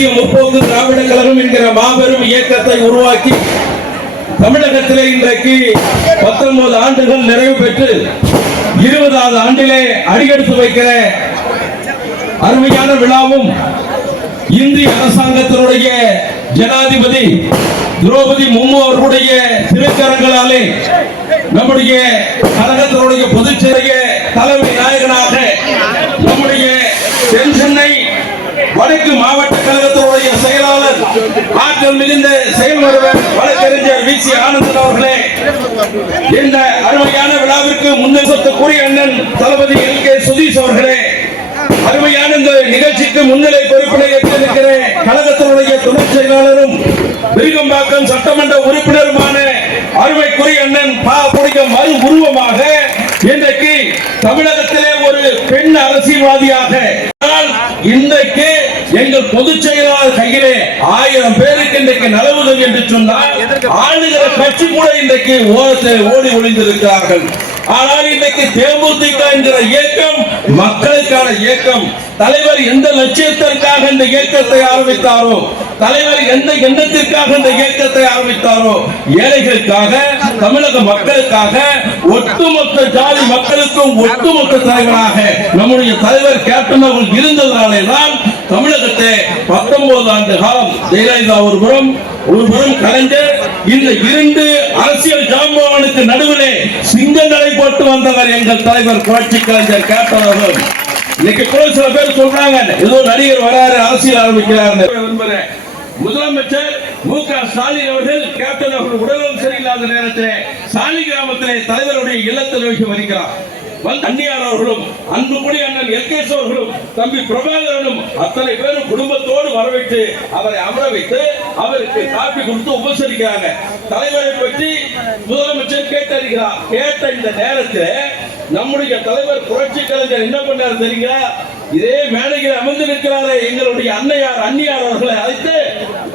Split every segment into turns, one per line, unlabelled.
தேசிய முற்போக்கு திராவிட கழகம் என்கிற மாபெரும் இயக்கத்தை உருவாக்கி தமிழகத்திலே இன்றைக்கு பத்தொன்பது ஆண்டுகள் நிறைவு பெற்று இருபதாவது ஆண்டிலே அடியெடுத்து வைக்கிற அருமையான விழாவும் இந்திய அரசாங்கத்தினுடைய ஜனாதிபதி திரௌபதி முர்மு அவர்களுடைய திருக்கரங்களாலே நம்முடைய கழகத்தினுடைய பொதுச்செயலிய தலைமை நாயகனாக நம்முடைய தென் சென்னை வடக்கு மாவட்ட ஆற்றல் மிகுந்த செயல்வருவர் வழக்கறிஞர் வி. சி. ஆனந்தன் அவர்களே இந்த அருமையான விழாவிற்கு முன்னிறுத்தக்கூடிய அண்ணன் தளபதி எல். கே. சுதீஷ் அவர்களே அருமையான இந்த நிகழ்ச்சிக்கு முன்னிலை பொறுப்பினை ஏற்றிருக்கிற கழகத்தினுடைய துணை செயலாளரும் விருகம்பாக்கம் சட்டமன்ற உறுப்பினருமான அருமைக்குரிய அண்ணன் பா. புடிக்க மறு உருவமாக இன்றைக்கு தமிழகத்திலே ஒரு பெண் அரசியல்வாதியாக இன்றைக்கு எங்கள் பொதுச் செயலாளர் கையிலே ஆயிரம் பேருக்கு இன்றைக்கு நலவுதவி என்று சொன்னால் ஆளுகிற கட்சி கூட இன்றைக்கு ஓரத்தில் ஓடி ஒளிந்திருக்கிறார்கள். ஆனால் இன்றைக்கு தேமுதிக என்கிற இயக்கம் மக்களுக்கான இயக்கம் தலைவர் எந்த லட்சியத்திற்காக இந்த இயக்கத்தை ஆரம்பித்தாரோ தலைவர் எந்த எண்ணத்திற்காக இந்த இயக்கத்தை ஆரம்பித்தாரோ ஏழைகளுக்காக தமிழக மக்களுக்காக ஒட்டுமொத்த ஜாதி மக்களுக்கும் ஒட்டுமொத்த தலைவராக நம்முடைய தலைவர் கேப்டன் அவர்கள் இருந்ததனாலே தான் தமிழகத்தை பத்தொன்பது ஆண்டு காலம் ஜெயலலிதா ஒரு புறம் ஒரு புறம் கலைஞர் இந்த இரண்டு அரசியல் ஜாம்பவானுக்கு நடுவிலே சிங்கங்களை போட்டு வந்தவர் எங்கள் தலைவர் புரட்சி கலைஞர் கேப்டன் அவர்கள். இன்னைக்கு கூட சில பேர் சொல்றாங்க ஏதோ நடிகர் வராரு அரசியல் ஆரம்பிக்கிறார் முதலமைச்சர் மு க ஸ்டாலின் அவர்கள் கேப்டன் அவர்கள் உடல்நலம் சரியில்லாத நேரத்திலே சாலி கிராமத்திலே தலைவருடைய இல்லத்தில் வைக்க வருகிறார். வந்து அவர்களும் அன்புக்குடி அண்ணன் எல்கேஸ் அவர்களும் தம்பி பிரபாகரனும் அத்தனை பேரும் குடும்பத்தோடு வரவைத்து அவரை அமர வைத்து அவருக்கு காப்பி கொடுத்து உபசரிக்கிறாங்க. தலைவரை பற்றி முதலமைச்சர் கேட்டறிகிறார். கேட்ட இந்த நேரத்தில் நம்முடைய தலைவர் புரட்சி கலைஞர் என்ன பண்ணாரு தெரியுங்களா? இதே மேடையில் அமர்ந்திருக்கிறாரே எங்களுடைய அன்னையார் அன்னியார் அவர்களை அழைத்து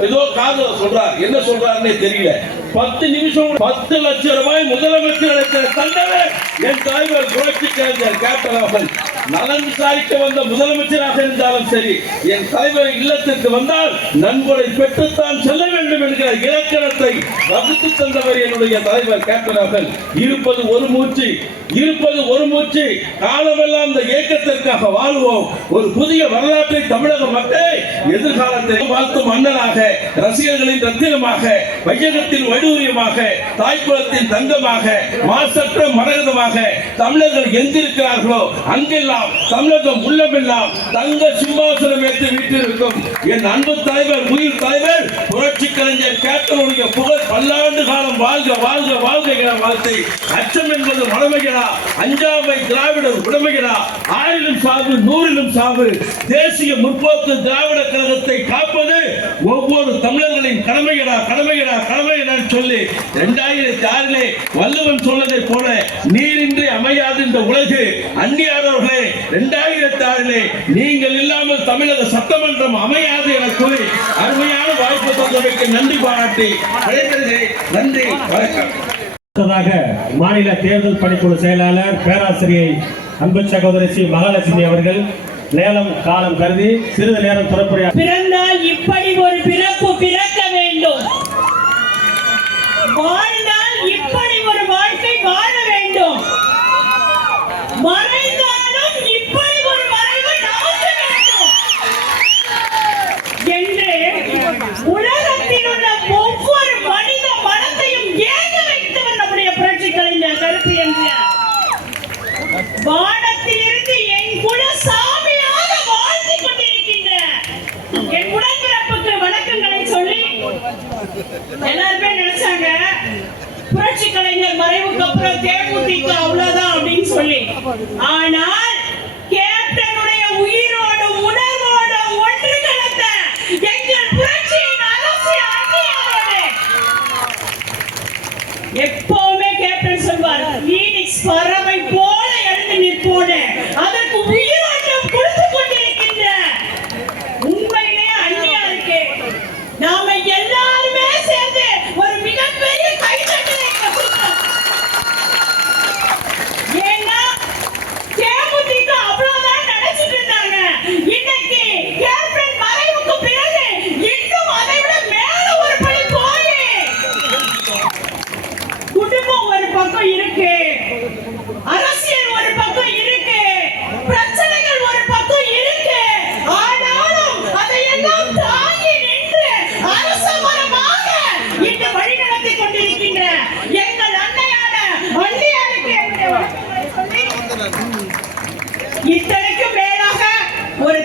ஏதோ காதல சொல்றார். என்ன சொல்றாருன்னே தெரியல. பத்து நிமிஷம் பத்து லட்சம் ரூபாய் முதலமைச்சர் தந்தவர் என் தலைவர் புரட்சி கலைஞர் கேப்டன் அவர்கள் நலன் விசாரிக்க வந்த முதலமைச்சராக இருந்தாலும் சரி என் தலைவர் இல்லத்திற்கு வந்தால் நன்கொடை பெற்றுத்தான் செல்ல வேண்டும். வேண்டும் என்கிற இலக்கணத்தை வகுத்து தந்தவர் என்னுடைய தலைவர் கேப்டன் இருப்பது ஒரு மூச்சு இருப்பது ஒரு மூச்சு. காலமெல்லாம் இந்த இயக்கத்திற்காக வாழ்வோம். ஒரு புதிய வரலாற்றை தமிழக மக்கள் எதிர்காலத்தை வாழ்த்தும் மன்னனாக ரசிகர்களின் ரத்தினமாக வையகத்தின் வடூரியமாக தாய்க்குளத்தின் தங்கமாக மாசற்ற மரகதமாக தமிழர்கள் எங்கிருக்கிறார்களோ அங்கெல்லாம் தமிழகம் உள்ளமெல்லாம் தங்க சிம்மாசனம் ஏற்று வீட்டிருக்கும். என் அன்பு தலைவர் உயிர் தலைவர் புரட்சிக்கலை கலைஞர் கேட்டவனுடைய புகழ் பல்லாண்டு காலம் வாழ்க வாழ்க வாழ்க என வாழ்த்தை அச்சம் என்பது மடமைகளா அஞ்சாமை திராவிடர் உடமைகளா ஆறிலும் சாவு நூறிலும் சாவு. தேசிய முற்போக்கு திராவிட கழகத்தை காப்பது ஒவ்வொரு தமிழர்களின் கடமைகளா கடமைகளா கடமைகளா சொல்லி இரண்டாயிரத்தி ஆறிலே வள்ளுவன் சொன்னதை போல நீரின்றி அமையாது இந்த உலகு. அந்நியாரவர்களே இரண்டாயிரத்தி ஆறிலே நீங்கள் இல்லாமல் தமிழக சட்டமன்றம் அமையாது என கூறி அருமையான வாய்ப்பு தந்தமைக்கு நன்றி பாராட்டி நன்றி வணக்கம்.
மாநில தேர்தல் பணிக்குழு செயலாளர் பேராசிரியை அன்பு சகோதரி ஸ்ரீ மகாலட்சுமி அவர்கள் நேரம் காலம் கருதி சிறிது நேரம் துறப்புரையா
பிறந்தால் இப்படி ஒரு பிறப்பு பிறக்க வேண்டும். வாழ்ந்தால் இப்படி ஒரு வாழ்க்கை வாழ வேண்டும். மறைந்தாலும்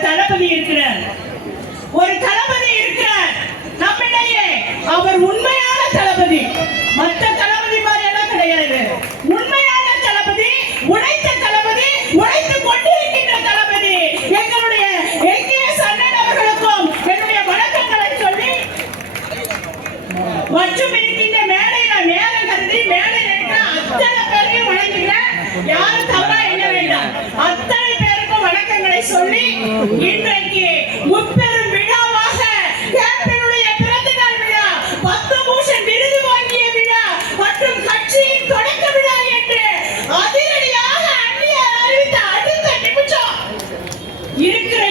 தளபதி இருக்கிறார். ஒரு தளபதி இருக்கிறார். நம்மிடையே அவர் உண்மையான தளபதி. மற்ற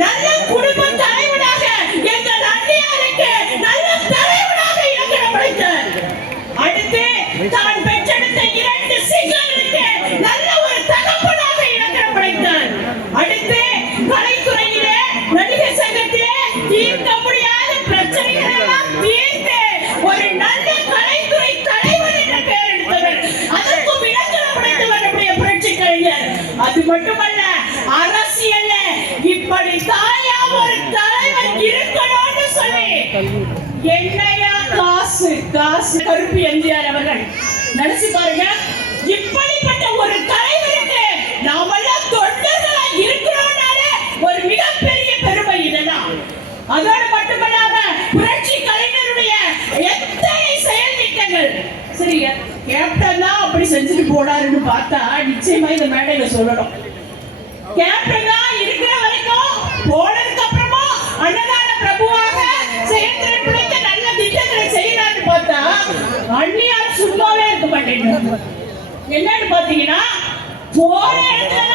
நல்ல குடும்ப தலைவனாக எங்கள் அண்ணியாருக்கு நல்ல தலைவனாக இருக்கிற படைத்தார் அடுத்து தான் பெற்றெடுத்த இரண்டு சிங்கங்களுக்கு நல்ல ஒரு தகப்பனாக இருக்கிற படைத்தார் அடுத்து கலைத்துறையிலே நடிகர் சங்கத்திலே தீர்க்க முடியாத பிரச்சனைகளை எல்லாம் தீர்த்து ஒரு நல்ல கலைத்துறை தலைவர் என்ற பெயர் எடுத்தவர். அதற்கும் இலக்கணம் படைத்தவர் நம்முடைய புரட்சி கலைஞர். அது மட்டுமல்ல அரசியல்ல இப்படி தாயா ஒரு தலைவர் இருக்கணும்னு சொல்லி என்னையா காசு காசு கருப்பு எம்ஜிஆர் அவர்கள். நினைச்சு பாருங்க இப்படிப்பட்ட ஒரு தலைவருக்கு நாமெல்லாம் தொண்டர்களா இருக்கிறோம்னாலே ஒரு மிகப்பெரிய பெருமை இதுதான். அதோடு மட்டுமல்லாம புரட்சி கலைஞருடைய எத்தனை செயல் திட்டங்கள் சரி கேப்டன் தான் அப்படி செஞ்சுட்டு போனாருன்னு பார்த்தா நிச்சயமா இந்த மேடையில சொல்லணும். கேப்டன் சும்மாவே இருக்க மாட்டேன் என்னன்னு பாத்தீங்கன்னா போற இடத்துல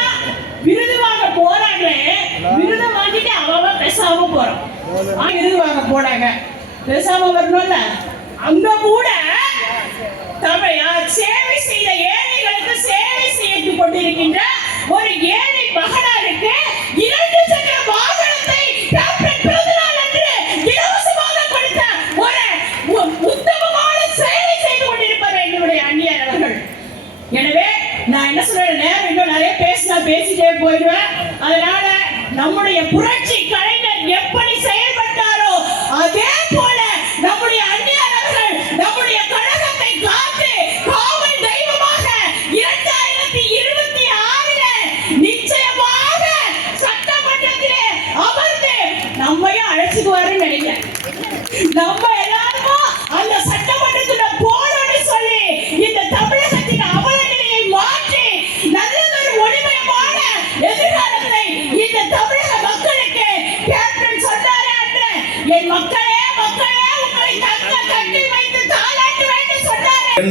விருது வாங்க போறாங்களே விருது வாங்கிட்டு அவன் பேசாம போறான் விருது வாங்க போனாங்க பேசாம வரணும்ல? அங்க கூட தமிழா சேவை செய்த ஏழைகளுக்கு சேவை செய்து கொண்டிருக்கின்ற ஒரு ஏழை மகனாருக்கு நம்முடைய புரட்சி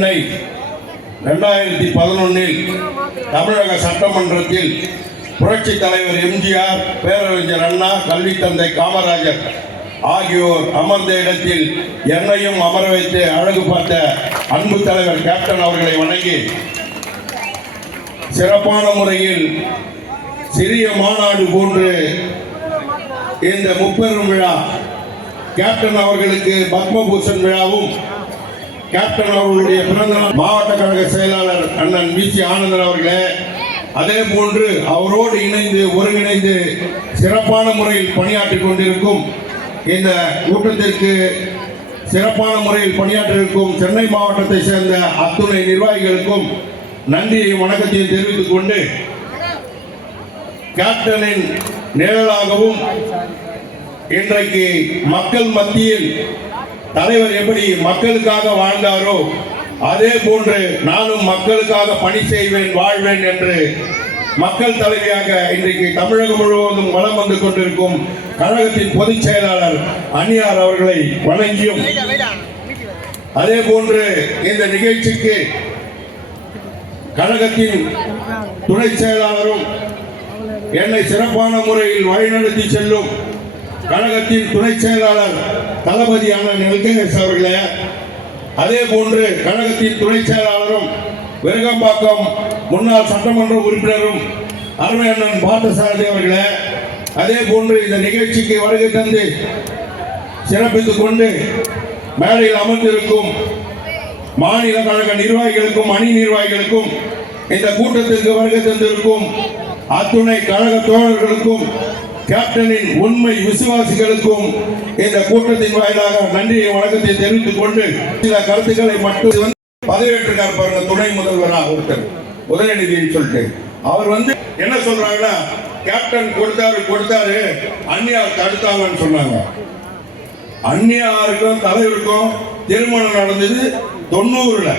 சென்னை ரெண்டாயிரத்தி பதினொன்னில் தமிழக சட்டமன்றத்தில் புரட்சி தலைவர் எம்ஜிஆர் பேரறிஞர் அண்ணா கல்வி தந்தை காமராஜர் ஆகியோர் அமர்ந்த இடத்தில் என்னையும் அமர வைத்து அழகு பார்த்த அன்பு தலைவர் கேப்டன் அவர்களை வணங்கி சிறப்பான முறையில் சிறிய மாநாடு போன்று இந்த முப்பெரும் விழா கேப்டன் அவர்களுக்கு பத்மபூஷன் விழாவும் கேப்டன் அவர்களுடைய பிறந்தநாள் மாவட்ட கழக செயலாளர் அண்ணன் வி சி ஆனந்தன் அவர்களே அதே போன்று அவரோடு இணைந்து ஒருங்கிணைந்து சிறப்பான முறையில் பணியாற்றிக் கொண்டிருக்கும் இந்த கூட்டத்திற்கு சிறப்பான முறையில் பணியாற்றிருக்கும் சென்னை மாவட்டத்தை சேர்ந்த அத்துணை நிர்வாகிகளுக்கும் நன்றியையும் வணக்கத்தையும் தெரிவித்துக் கொண்டு கேப்டனின் நிழலாகவும் இன்றைக்கு மக்கள் மத்தியில் தலைவர் எப்படி மக்களுக்காக வாழ்ந்தாரோ அதே போன்று நானும் மக்களுக்காக பணி செய்வேன் வாழ்வேன் என்று மக்கள் தலைவியாக இன்றைக்கு தமிழகம் முழுவதும் வளம் வந்து கொண்டிருக்கும் கழகத்தின் பொதுச் செயலாளர் அனியார் அவர்களை வணங்கியும். அதே போன்று இந்த நிகழ்ச்சிக்கு கழகத்தின் துணை செயலாளரும் என்னை சிறப்பான முறையில் வழிநடத்தி செல்லும் கழகத்தின் துணை செயலாளர் தளபதியான நெல்கங்கேஷ் அவர்களே அதே போன்று கழகத்தின் துணை செயலாளரும் விருகம்பாக்கம் முன்னாள் சட்டமன்ற உறுப்பினரும் அருமையண்ணன் பார்த்தசாரதி அவர்களே அதே போன்று இந்த நிகழ்ச்சிக்கு வருகை தந்து சிறப்பித்துக் கொண்டு மேடையில் அமர்ந்திருக்கும் மாநில கழக நிர்வாகிகளுக்கும் அணி நிர்வாகிகளுக்கும் இந்த கூட்டத்திற்கு வருகை தந்திருக்கும் அத்துணை கழக தோழர்களுக்கும் கேப்டனின் உண்மை விசுவாசிகளுக்கும் இந்த கூட்டத்தின் வாயிலாக நன்றியை வணக்கத்தை தெரிவித்துக் கொண்டு சில கருத்துக்களை மட்டும் வந்து பதவியேற்றிருக்கார் பாருங்க துணை முதல்வராக ஒருத்தர். உதயநிதினு சொல்லிட்டு. அவர் வந்து என்ன சொல்றாங்கன்னா கேப்டன் கொடுத்தாரு கொடுத்தாரு அந்நியார் தடுத்தாங்கன்னு சொன்னாங்க. அந்நியாருக்கும் தலைவருக்கும் திருமணம் நடந்தது தொண்ணூறுல.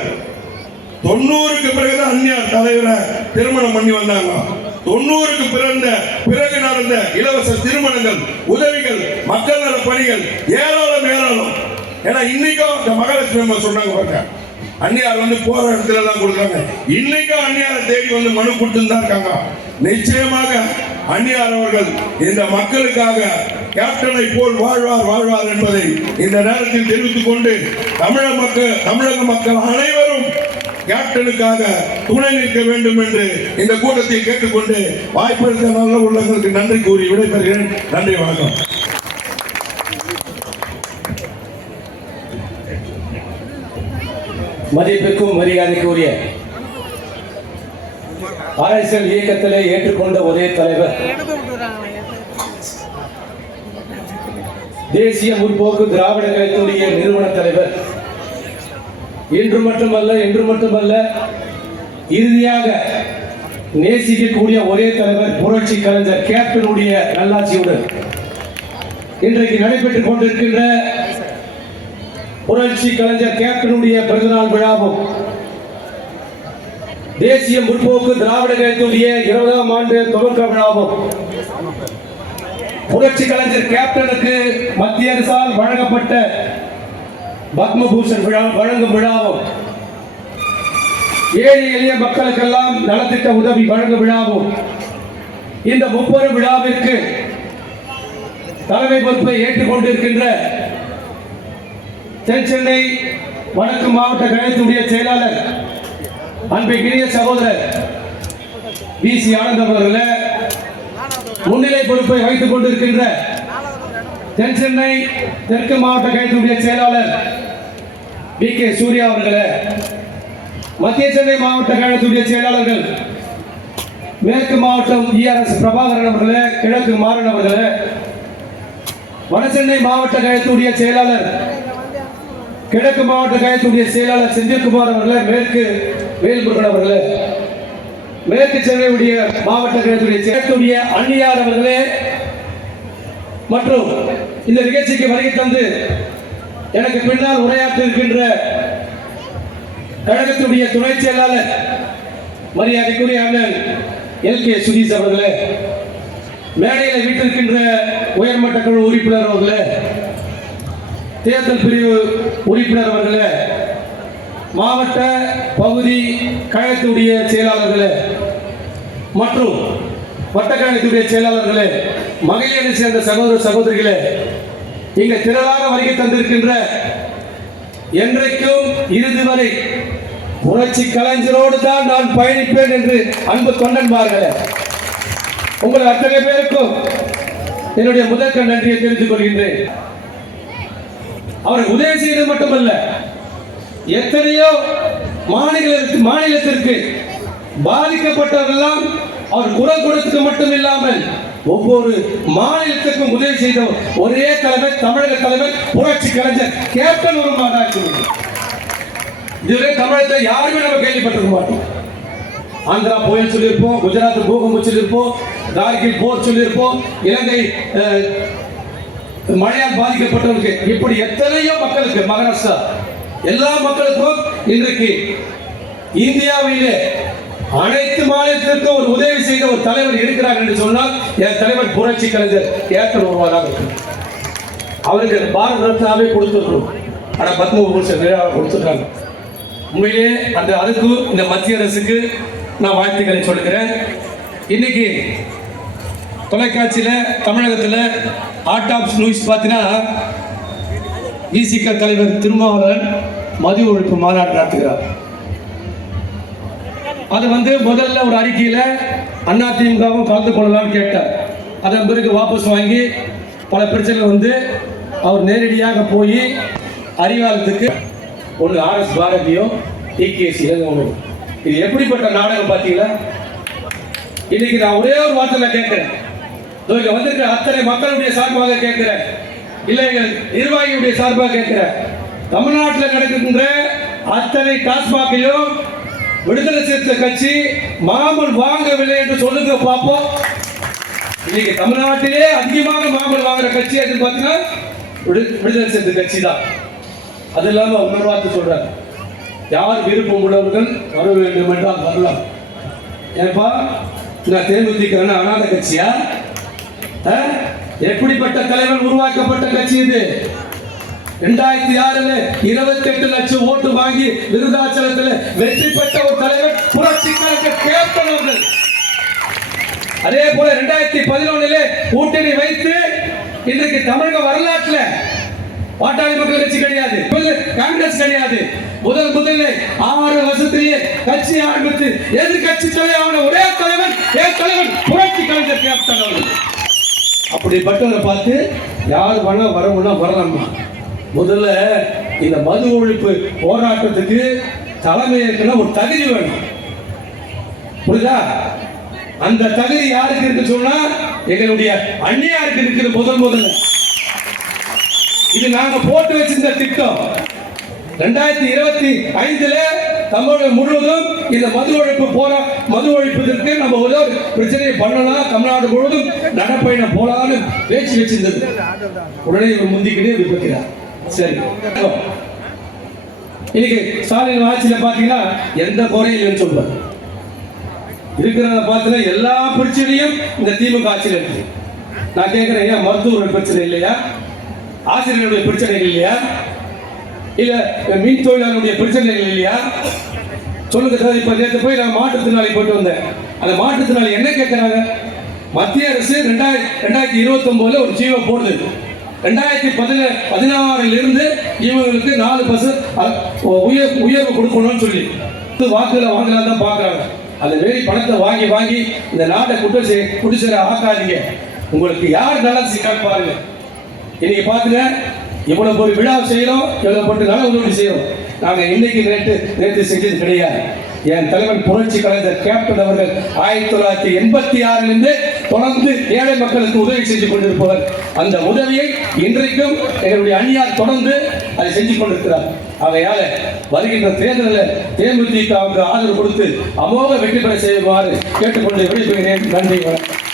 தொண்ணூறுக்கு பிறகுதான் அந்நியார் தலைவரை திருமணம் பண்ணி வந்தாங்க. தொண்ணூறுக்கு பிறந்த பிறகு நடந்த இலவச திருமணங்கள் உதவிகள் மக்கள் நல பணிகள் ஏராளம் ஏராளம். ஏன்னா இன்னைக்கும் இந்த மகாலட்சுமி அம்மா சொன்னாங்க பாருங்க. அந்நியார் வந்து போற இடத்துல எல்லாம் கொடுக்குறாங்க. இன்னைக்கும் அந்நியாரை தேடி வந்து மனு கொடுத்துன்னு தான் இருக்காங்க. நிச்சயமாக அந்நியார் அவர்கள் இந்த மக்களுக்காக கேப்டனை போல் வாழ்வார் வாழ்வார் என்பதை இந்த நேரத்தில் தெரிவித்துக் கொண்டு தமிழக மக்கள் தமிழக மக்கள் அனைவரும் கேப்டனுக்காக துணை நிற்க வேண்டும் என்று இந்த கூட்டத்தை கேட்டுக்கொண்டு வாய்ப்பளித்த நல்ல உள்ளங்களுக்கு நன்றி கூறி விடைபெறுகிறேன். நன்றி வணக்கம்.
மதிப்புக்கும் மரியாதைக்குரிய அரசியல் இயக்கத்திலே ஏற்றுக்கொண்ட ஒரே தலைவர். தேசிய முற்போக்கு திராவிட கழகத்துடைய நிறுவன தலைவர். இன்று மட்டுமல்ல இன்று மட்டுமல்ல இறுதியாக நேசிக்கக்கூடிய ஒரே தலைவர் புரட்சி கலைஞர் கேப்டனுடைய நல்லாட்சியுடன் இன்றைக்கு நடைபெற்றுக் கொண்டிருக்கின்ற புரட்சி கலைஞர் கேப்டனுடைய பிறந்தநாள் விழாவும் தேசிய முற்போக்கு திராவிட கழகத்துடைய இருபதாம் ஆண்டு துவக்க விழாவும் புரட்சி கலைஞர் கேப்டனுக்கு மத்திய அரசால் வழங்கப்பட்ட பத்மபூஷன் விழா வழங்கும் விழாவும். ஏழை எளிய மக்களுக்கெல்லாம் நலத்திட்ட உதவி வழங்கும் விழாவும். இந்த முப்பெரும் விழாவிற்கு தலைமை பொறுப்பை ஏற்றுக்கொண்டிருக்கின்ற தென் சென்னை வடக்கு மாவட்ட கழகத்துடைய செயலாளர் அன்பிற்கினிய சகோதரர் வி. சி. ஆனந்தம் அவர்களே முன்னிலை பொறுப்பை வைத்துக் கொண்டிருக்கின்ற தென் சென்னை தெற்கு மாவட்ட கழகத்துடைய செயலாளர் வி. கே. சூர்யா அவர்களே மத்திய சென்னை மாவட்ட கழகத்துடைய செயலாளர்கள் மேற்கு மாவட்டம் இஆர்எஸ் பிரபாகரன் அவர்களே கிழக்கு மாறன் அவர்களே வடசென்னை மாவட்ட கழகத்துடைய செயலாளர் கிழக்கு மாவட்ட கழகத்துடைய செயலாளர் செந்தில்குமார் அவர்களே மேற்கு வேல்முருகன் அவர்களே மேற்கு சென்னையுடைய மாவட்ட கழகத்துடைய செயலத்துடைய அன்னியார் அவர்களே மற்றும் இந்த நிகழ்ச்சிக்கு வருகை தந்து எனக்கு பின்னால் உரையாற்ற இருக்கின்ற கழகத்துடைய துணை செயலாளர் மரியாதைக்குரிய அண்ணன் எல். கே. சுதீஷ் அவர்களே மேடையில் வீட்டிருக்கின்ற உயர்மட்ட குழு உறுப்பினர் அவர்களே தேர்தல் பிரிவு உறுப்பினர் அவர்களே மாவட்ட பகுதி கழகத்துடைய செயலாளர்களே மற்றும் வட்டக்கழகத்துடைய செயலாளர்களே மகளிரை சேர்ந்த சகோதர சகோதரிகளே இங்க திரளாக வருகை தந்திருக்கின்ற என்றைக்கும் இறுதி வரை புரட்சி கலைஞரோடு தான் நான் பயணிப்பேன் என்று அன்பு தொண்டன்பார்களே உங்கள் அத்தனை பேருக்கும் என்னுடைய முதற்க நன்றியை தெரிந்து கொள்கின்றேன். அவர் உதவி செய்தது மட்டுமல்ல எத்தனையோ மாநிலத்திற்கு மாநிலத்திற்கு பாதிக்கப்பட்டவர்களெல்லாம் அவர் குரல் கொடுத்தது மட்டும் இல்லாமல் ஒவ்வொரு மாநிலத்திற்கும் உதவி செய்த ஒரே தலைவர் தமிழக தலைவர் புரட்சி கலைஞர் கேப்டன் ஒரு மாநாடு இதுவரை தமிழகத்தை யாருமே நம்ம கேள்விப்பட்டிருக்க மாட்டோம். ஆந்திரா புயல் சொல்லியிருப்போம் குஜராத் பூகம்பம் சொல்லியிருப்போம் கார்கில் போர் சொல்லியிருப்போம் இலங்கை மழையால் பாதிக்கப்பட்டவருக்கு இப்படி எத்தனையோ மக்களுக்கு மகாராஷ்டிரா எல்லா மக்களுக்கும் இன்றைக்கு இந்தியாவிலே அனைத்து மாநிலத்திற்கும் ஒரு உதவி செய்த ஒரு தலைவர் இருக்கிறார் என்று சொன்னால் என் தலைவர் புரட்சி கலைஞர் ஏற்ற ஒருவராக இருக்கும். அவருக்கு பாரத ரத்னாவே கொடுத்துருக்கணும் ஆனால் பத்ம விபூஷன் விழாவை கொடுத்துருக்காங்க. உண்மையிலே அந்த அதுக்கு இந்த மத்திய அரசுக்கு நான் வாழ்த்துக்களை சொல்லுகிறேன். இன்னைக்கு தொலைக்காட்சியில் தமிழகத்தில் ஆர்ட் ஆஃப் நியூஸ் பார்த்தீங்கன்னா விசிக தலைவர் திருமாவளவன் மது ஒழிப்பு மாநாடு நடத்துகிறார். அது வந்து முதல்ல ஒரு அறிக்கையில் அதிமுகவும் கலந்து கொள்ளலாம்னு கேட்டார். அதன் பிறகு வாபஸ் வாங்கி பல பிரச்சனைகள் வந்து அவர் நேரடியாக போய் அறிவாளத்துக்கு ஒன்று ஆர்எஸ் பாரதியோ டிகேசி ஒன்று இது எப்படிப்பட்ட நாடகம் பார்த்தீங்களா? இன்னைக்கு நான் ஒரே ஒரு வார்த்தை நான் கேட்கிறேன் இங்க வந்திருக்கிற அத்தனை மக்களுடைய சார்பாக கேட்கிறேன். இல்லை எங்கள் நிர்வாகியுடைய சார்பாக கேட்கிறேன். தமிழ்நாட்டில் நடக்கின்ற அத்தனை டாஸ்மாகையும் விடுதலை சிறுத்தை கட்சி மாமல் வாங்கவில்லை என்று சொல்லுங்க பார்ப்போம். இன்னைக்கு தமிழ்நாட்டிலே அதிகமாக மாமல் வாங்குற கட்சி எதுன்னு பார்த்தீங்கன்னா விடு- விடுதலை சிறுத்தை கட்சி தான் அது இல்லாம இன்னொரு வார்த்தை சொல்றாரு யார் விருப்பம் உள்ளவர்கள் வர வேண்டும் என்றால் வரலாம். ஏப்பா நான் தேமுதிக அனாத கட்சியா? எப்படிப்பட்ட தலைவர் உருவாக்கப்பட்ட கட்சி இது? ரெண்டாயிரத்தி ஆறுல இருபத்தி எட்டு லட்சம் ஓட்டு வாங்கி விருதாச்சலத்தில் வெற்றி பெற்ற ஒரு தலைவர் புரட்சி கலைஞர் கேப்டன் அவர்கள். அதே போல ரெண்டாயிரத்தி பதினொன்னுல கூட்டணி வைத்து இன்றைக்கு தமிழக வரலாற்றுல பாட்டாளி மக்கள் கட்சி கிடையாது. காங்கிரஸ் கிடையாது. முதல் முதல்ல ஆறு வருஷத்திலேயே கட்சி ஆரம்பித்து எதிர்கட்சி தலைவரான ஒரே தலைவன் ஏ தலைவன் புரட்சி கலைஞர் கேப்டன் அவர்கள். அப்படிப்பட்டவரை பார்த்து யார் வேணா வரவுன்னா வரலாமா முதல்ல இந்த மது ஒழிப்பு போராட்டத்துக்கு தலைமை ஏற்கனவே ஒரு தகுதி வேணும். புரியுதா? அந்த தகுதி யாருக்கு இருக்கு சொன்னா எங்களுடைய அந்நியாருக்கு இருக்குது முதல் முதல்ல. இது நாங்க போட்டு வச்சிருந்த திட்டம். ரெண்டாயிரத்தி இருபத்தி ஐந்துல தமிழகம் முழுவதும் இந்த மது ஒழிப்பு போற மது ஒழிப்பதற்கு நம்ம ஏதோ ஒரு பிரச்சனையை பண்ணலாம். தமிழ்நாடு முழுவதும் நடப்பயணம் போலான்னு பேச்சு வச்சிருந்தது. உடனே இவர் முந்திக்கிட்டே விபக்கிறார் சரி. இன்னைக்கு ஸ்டாலின் ஆட்சியில் பார்த்தீங்கன்னா எந்த குறையும் இல்லைன்னு சொல்றாரு இருக்கிறத பார்த்தீங்கன்னா எல்லா பிரச்சனையும் இந்த திமுக ஆட்சியில் இருக்குது. நான் கேட்கிறேன் ஏன் மருத்துவர்கள் பிரச்சனை இல்லையா? ஆசிரியர்களுடைய பிரச்சனைகள் இல்லையா? இல்ல மீன் தொழிலாளருடைய பிரச்சனைகள் இல்லையா? சொல்லுங்க சார் இப்ப நேற்று போய் நான் மாற்றுத்திறனாளி போயிட்டு வந்தேன். அந்த மாற்றுத்திறனாளி என்ன கேட்குறாங்க மத்திய அரசு ரெண்டாயிரத்தி ரெண்டாயிரத்தி இருபத்தி ஒன்பதுல ஒரு ஜீவோ போடுது. ரெண்டாயிரத்தி பதின பதினாறுல இருந்து இவங்களுக்கு நாலு பஸ் உயர் உயர்வு கொடுக்கணும்னு சொல்லி. வாக்குல வாங்கலாம் தான் பாக்குறாங்க அந்த மாரி பணத்தை வாங்கி வாங்கி இந்த நாட்டை குற்ற செய் குடிசேர ஆக்காதீங்க. உங்களுக்கு யார் நல்லா செய்யறாங்க பாருங்க. இன்னைக்கு பாத்துங்க இவ்வளவு ஒரு விழா செய்யறோம் இவ்வளவு போட்டு நல்ல உதவி செய்யறோம். நாங்க இன்னைக்கு நேற்று நேற்று செஞ்சது கிடையாது. என் தலைவர் புரட்சி கலைஞர் கேப்டன் அவர்கள் ஆயிரத்தி தொள்ளாயிரத்தி எண்பத்தி ஆறிலிருந்து தொடர்ந்து ஏழை மக்களுக்கு உதவி செஞ்சு கொண்டிருப்பவர். அந்த உதவியை இன்றைக்கும் எங்களுடைய அணியார் தொடர்ந்து அதை செஞ்சு கொண்டிருக்கிறார். ஆகையால வருகின்ற தேர்தலில் தேமுதிகவுக்கு ஆதரவு கொடுத்து அமோக வெற்றி பெற செய்யுமாறு கேட்டுக்கொண்டு விடைபெறுகிறேன். நன்றி வணக்கம்.